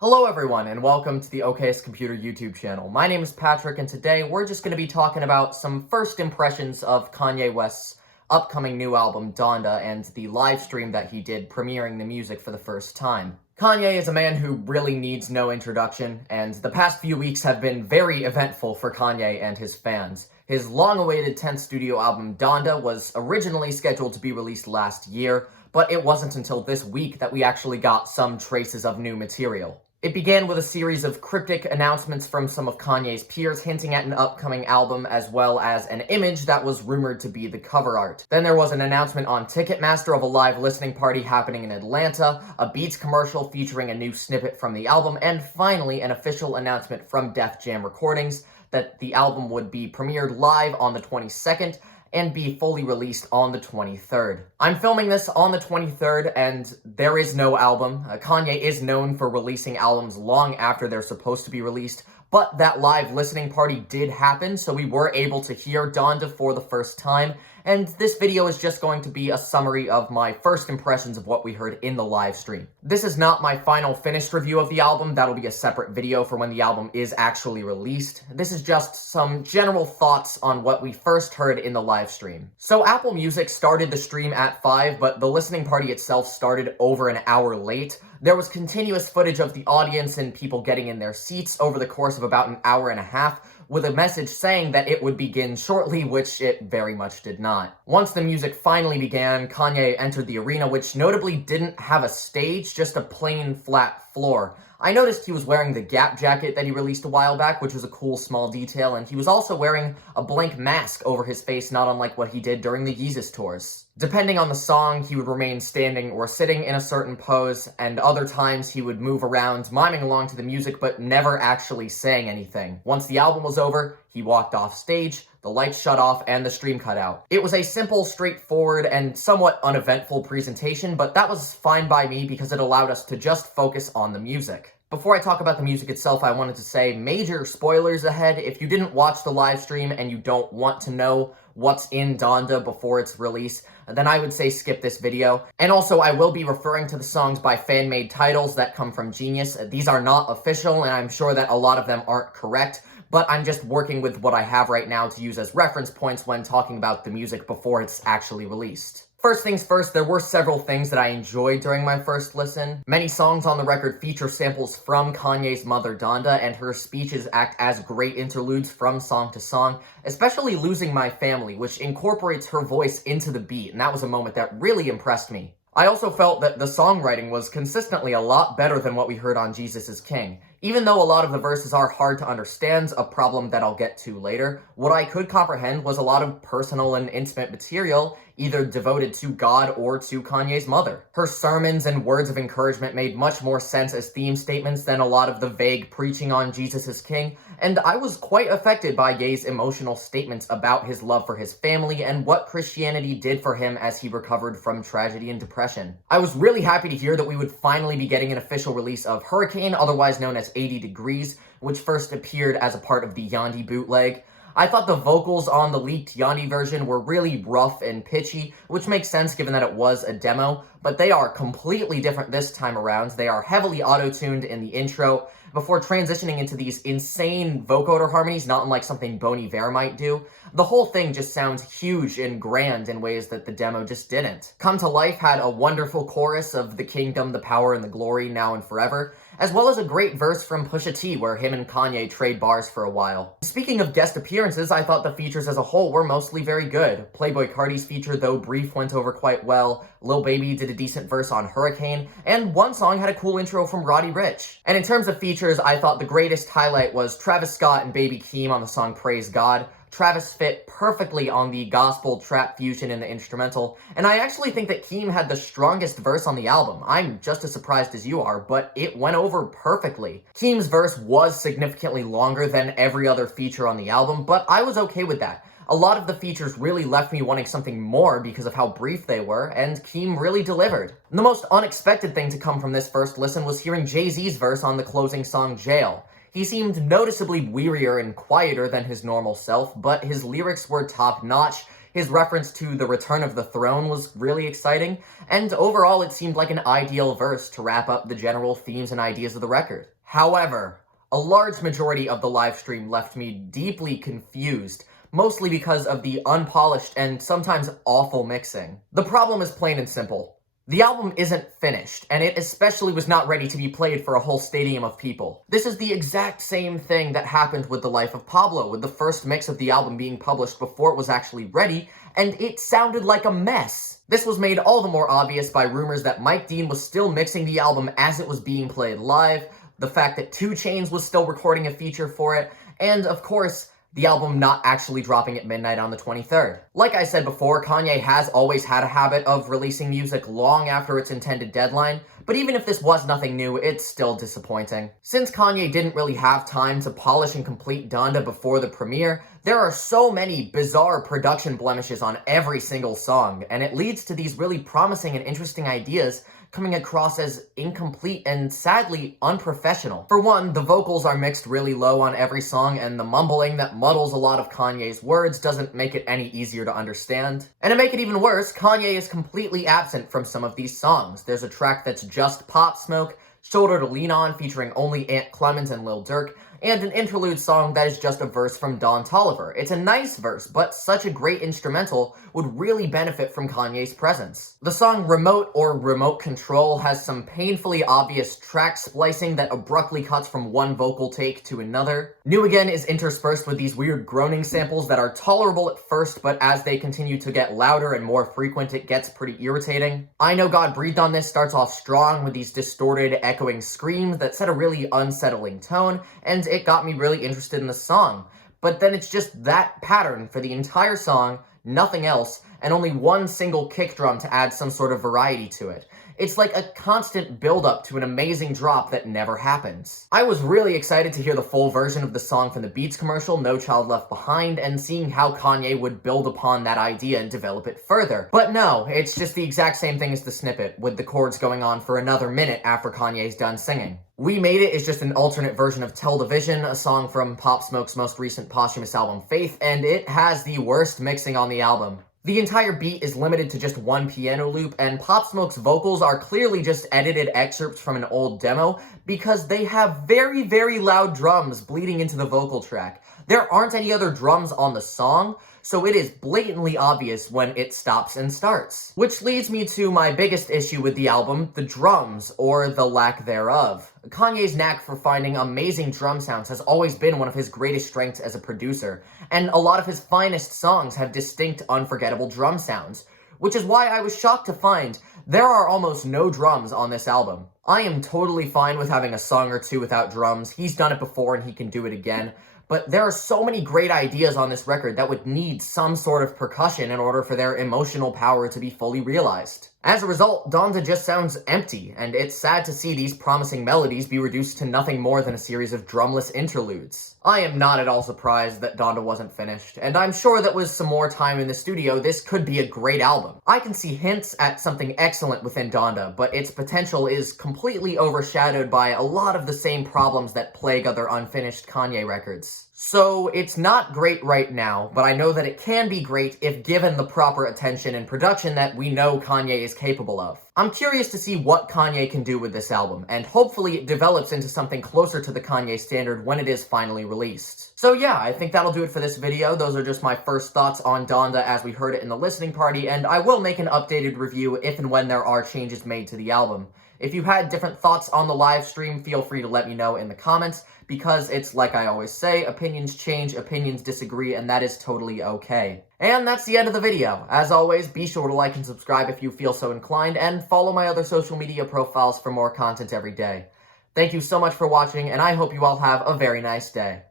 Hello everyone, and welcome to the OKS Computer YouTube channel. My name is Patrick, and today we're just going to be talking about some first impressions of Kanye West's upcoming new album, DONDA, and the live stream that he did premiering the music for the first time. Kanye is a man who really needs no introduction, and the past few weeks have been very eventful for Kanye and his fans. His long-awaited 10th studio album, DONDA, was originally scheduled to be released last year, but it wasn't until this week that we actually got some traces of new material. It began with a series of cryptic announcements from some of Kanye's peers hinting at an upcoming album, as well as an image that was rumored to be the cover art. Then there was an announcement on Ticketmaster of a live listening party happening in Atlanta, a Beats commercial featuring a new snippet from the album, and finally an official announcement from Def Jam Recordings that the album would be premiered live on the 22nd, and be fully released on the 23rd. I'm filming this on the 23rd, and there is no album. Kanye is known for releasing albums long after they're supposed to be released, but that live listening party did happen, so we were able to hear Donda for the first time, and this video is just going to be a summary of my first impressions of what we heard in the live stream. This is not my final finished review of the album. That'll be a separate video for when the album is actually released. This is just some general thoughts on what we first heard in the live stream. So Apple Music started the stream at 5, but the listening party itself started over an hour late. There was continuous footage of the audience and people getting in their seats over the course of about an hour and a half, with a message saying that it would begin shortly, which it very much did not. Once the music finally began, Kanye entered the arena, which notably didn't have a stage, just a plain flat floor. I noticed he was wearing the Gap jacket that he released a while back, which was a cool small detail, and he was also wearing a blank mask over his face, not unlike what he did during the Yeezus tours. Depending on the song, he would remain standing or sitting in a certain pose, and other times he would move around, miming along to the music, but never actually saying anything. Once the album was over, he walked off stage, the lights shut off, and the stream cut out. It was a simple, straightforward, and somewhat uneventful presentation, but that was fine by me because it allowed us to just focus on the music. Before I talk about the music itself, I wanted to say major spoilers ahead. If you didn't watch the live stream and you don't want to know what's in Donda before its release, then I would say skip this video. And also, I will be referring to the songs by fan-made titles that come from Genius. These are not official, and I'm sure that a lot of them aren't correct, but I'm just working with what I have right now to use as reference points when talking about the music before it's actually released. First things first, there were several things that I enjoyed during my first listen. Many songs on the record feature samples from Kanye's mother Donda, and her speeches act as great interludes from song to song, especially Losing My Family, which incorporates her voice into the beat, and that was a moment that really impressed me. I also felt that the songwriting was consistently a lot better than what we heard on Jesus is King. Even though a lot of the verses are hard to understand, a problem that I'll get to later, what I could comprehend was a lot of personal and intimate material, either devoted to God or to Kanye's mother. Her sermons and words of encouragement made much more sense as theme statements than a lot of the vague preaching on Jesus is King, and I was quite affected by Ye's emotional statements about his love for his family and what Christianity did for him as he recovered from tragedy and depression. I was really happy to hear that we would finally be getting an official release of Hurricane, otherwise known as 80 Degrees, which first appeared as a part of the Yandhi bootleg. I thought the vocals on the leaked Yandhi version were really rough and pitchy, which makes sense given that it was a demo, but they are completely different this time around. They are heavily auto-tuned in the intro, before transitioning into these insane vocoder harmonies, not unlike something Bon Iver might do. The whole thing just sounds huge and grand in ways that the demo just didn't. Come to Life had a wonderful chorus of the kingdom, the power, and the glory, now and forever, as well as a great verse from Pusha T where him and Kanye trade bars for a while. Speaking of guest appearances, I thought the features as a whole were mostly very good. Playboi Carti's feature, though brief, went over quite well. Lil Baby did a decent verse on Hurricane, and one song had a cool intro from Roddy Ricch. And in terms of features, I thought the greatest highlight was Travis Scott and Baby Keem on the song Praise God. Travis fit perfectly on the gospel trap fusion in the instrumental, and I actually think that Keem had the strongest verse on the album. I'm just as surprised as you are, but it went over perfectly. Keem's verse was significantly longer than every other feature on the album, but I was okay with that. A lot of the features really left me wanting something more because of how brief they were, and Keem really delivered. The most unexpected thing to come from this first listen was hearing Jay-Z's verse on the closing song Jail. He seemed noticeably wearier and quieter than his normal self, but his lyrics were top-notch. His reference to the return of the throne was really exciting, and overall it seemed like an ideal verse to wrap up the general themes and ideas of the record. However, a large majority of the livestream left me deeply confused, mostly because of the unpolished and sometimes awful mixing. The problem is plain and simple. The album isn't finished, and it especially was not ready to be played for a whole stadium of people. This is the exact same thing that happened with The Life of Pablo, with the first mix of the album being published before it was actually ready, and it sounded like a mess. This was made all the more obvious by rumors that Mike Dean was still mixing the album as it was being played live, the fact that 2 Chainz was still recording a feature for it, and of course, the album not actually dropping at midnight on the 23rd. Like I said before, Kanye has always had a habit of releasing music long after its intended deadline, but even if this was nothing new, it's still disappointing. Since Kanye didn't really have time to polish and complete Donda before the premiere, there are so many bizarre production blemishes on every single song, and it leads to these really promising and interesting ideas coming across as incomplete and sadly unprofessional. For one, the vocals are mixed really low on every song, and the mumbling that muddles a lot of Kanye's words doesn't make it any easier to understand. And to make it even worse, Kanye is completely absent from some of these songs. There's a track that's just Pop Smoke, Shoulder to Lean On featuring only Aunt Clemens and Lil Durk, and an interlude song that is just a verse from Don Toliver. It's a nice verse, but such a great instrumental would really benefit from Kanye's presence. The song Remote or Remote Control has some painfully obvious track splicing that abruptly cuts from one vocal take to another. New Again is interspersed with these weird groaning samples that are tolerable at first, but as they continue to get louder and more frequent, it gets pretty irritating. I Know God Breathed on This starts off strong with these distorted, echoing screams that set a really unsettling tone, and it got me really interested in the song. But then it's just that pattern for the entire song, nothing else, and only one single kick drum to add some sort of variety to it. It's like a constant build-up to an amazing drop that never happens. I was really excited to hear the full version of the song from the Beats commercial, No Child Left Behind, and seeing how Kanye would build upon that idea and develop it further. But no, it's just the exact same thing as the snippet, with the chords going on for another minute after Kanye's done singing. We Made It is just an alternate version of Tell the Vision, a song from Pop Smoke's most recent posthumous album, Faith, and it has the worst mixing on the album. The entire beat is limited to just one piano loop, and Pop Smoke's vocals are clearly just edited excerpts from an old demo because they have very, very loud drums bleeding into the vocal track. There aren't any other drums on the song, so it is blatantly obvious when it stops and starts. Which leads me to my biggest issue with the album, the drums, or the lack thereof. Kanye's knack for finding amazing drum sounds has always been one of his greatest strengths as a producer, and a lot of his finest songs have distinct, unforgettable drum sounds, which is why I was shocked to find there are almost no drums on this album. I am totally fine with having a song or two without drums. He's done it before and he can do it again. But there are so many great ideas on this record that would need some sort of percussion in order for their emotional power to be fully realized. As a result, Donda just sounds empty, and it's sad to see these promising melodies be reduced to nothing more than a series of drumless interludes. I am not at all surprised that Donda wasn't finished, and I'm sure that with some more time in the studio, this could be a great album. I can see hints at something excellent within Donda, but its potential is completely overshadowed by a lot of the same problems that plague other unfinished Kanye records. So, it's not great right now, but I know that it can be great if given the proper attention and production that we know Kanye is capable of. I'm curious to see what Kanye can do with this album, and hopefully it develops into something closer to the Kanye standard when it is finally released. So yeah, I think that'll do it for this video. Those are just my first thoughts on Donda as we heard it in the listening party, and I will make an updated review if and when there are changes made to the album. If you had different thoughts on the live stream, feel free to let me know in the comments, because it's like I always say, opinions change, opinions disagree, and that is totally okay. And that's the end of the video. As always, be sure to like and subscribe if you feel so inclined, and follow my other social media profiles for more content every day. Thank you so much for watching, and I hope you all have a very nice day.